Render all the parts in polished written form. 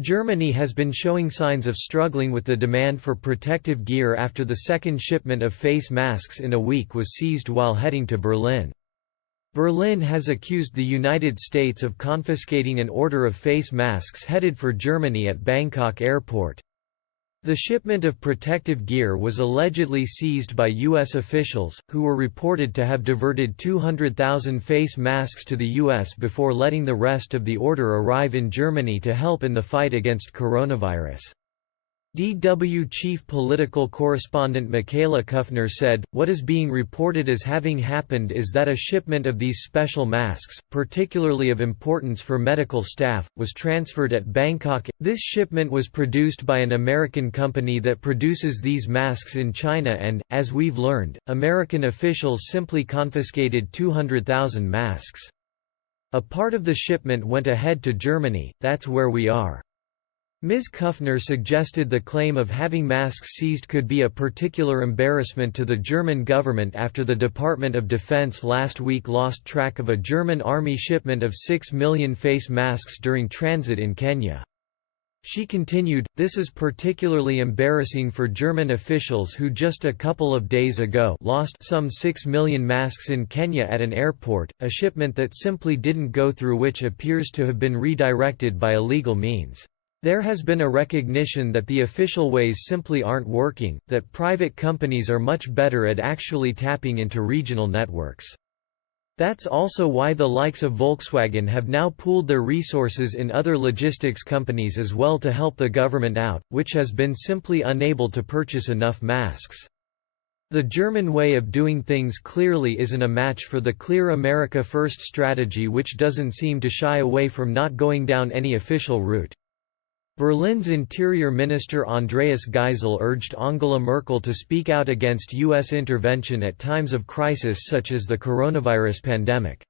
Germany has been showing signs of struggling with the demand for protective gear after the second shipment of face masks in a week was seized while heading to Berlin. Berlin has accused the United States of confiscating an order of face masks headed for Germany at Bangkok airport. The shipment of protective gear was allegedly seized by U.S. officials, who were reported to have diverted 200,000 face masks to the U.S. before letting the rest of the order arrive in Germany to help in the fight against coronavirus. DW chief political correspondent Michaela Kuffner said, "What is being reported as having happened is that a shipment of these special masks, particularly of importance for medical staff, was transferred at Bangkok. This shipment was produced by an American company that produces these masks in China and, as we've learned, American officials simply confiscated 200,000 masks. A part of the shipment went ahead to Germany, that's where we are." Ms. Kuffner suggested the claim of having masks seized could be a particular embarrassment to the German government after the Department of Defense last week lost track of a German army shipment of 6 million face masks during transit in Kenya. She continued, "This is particularly embarrassing for German officials who just a couple of days ago lost some 6 million masks in Kenya at an airport, a shipment that simply didn't go through, which appears to have been redirected by illegal means. There has been a recognition that the official ways simply aren't working, that private companies are much better at actually tapping into regional networks. That's also why the likes of Volkswagen have now pooled their resources in other logistics companies as well to help the government out, which has been simply unable to purchase enough masks. The German way of doing things clearly isn't a match for the Clear America First strategy, which doesn't seem to shy away from not going down any official route." Berlin's Interior Minister Andreas Geisel urged Angela Merkel to speak out against U.S. intervention at times of crisis such as the coronavirus pandemic.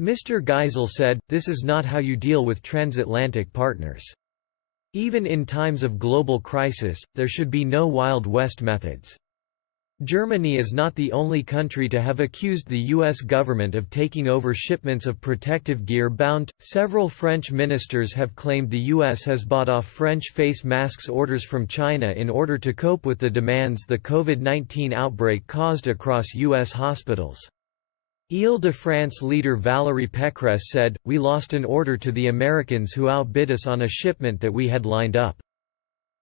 Mr. Geisel said, "This is not how you deal with transatlantic partners. Even in times of global crisis, there should be no Wild West methods." Germany is not the only country to have accused the U.S. government of taking over shipments of protective gear bound. Several French ministers have claimed the U.S. has bought off French face masks orders from China in order to cope with the demands the COVID-19 outbreak caused across U.S. hospitals. Ile-de-France leader Valérie Pécresse said, "We lost an order to the Americans who outbid us on a shipment that we had lined up."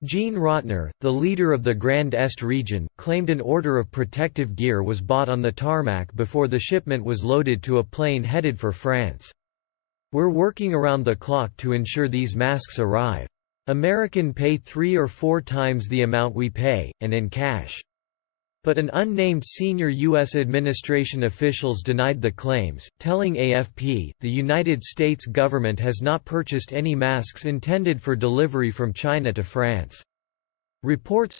Jean Rotner, the leader of the Grand Est region, claimed an order of protective gear was bought on the tarmac before the shipment was loaded to a plane headed for France. "We're working around the clock to ensure these masks arrive. American pay 3 or 4 times the amount we pay, and in cash." But an unnamed senior U.S. administration officials denied the claims, telling AFP, "The United States government has not purchased any masks intended for delivery from China to France." Reports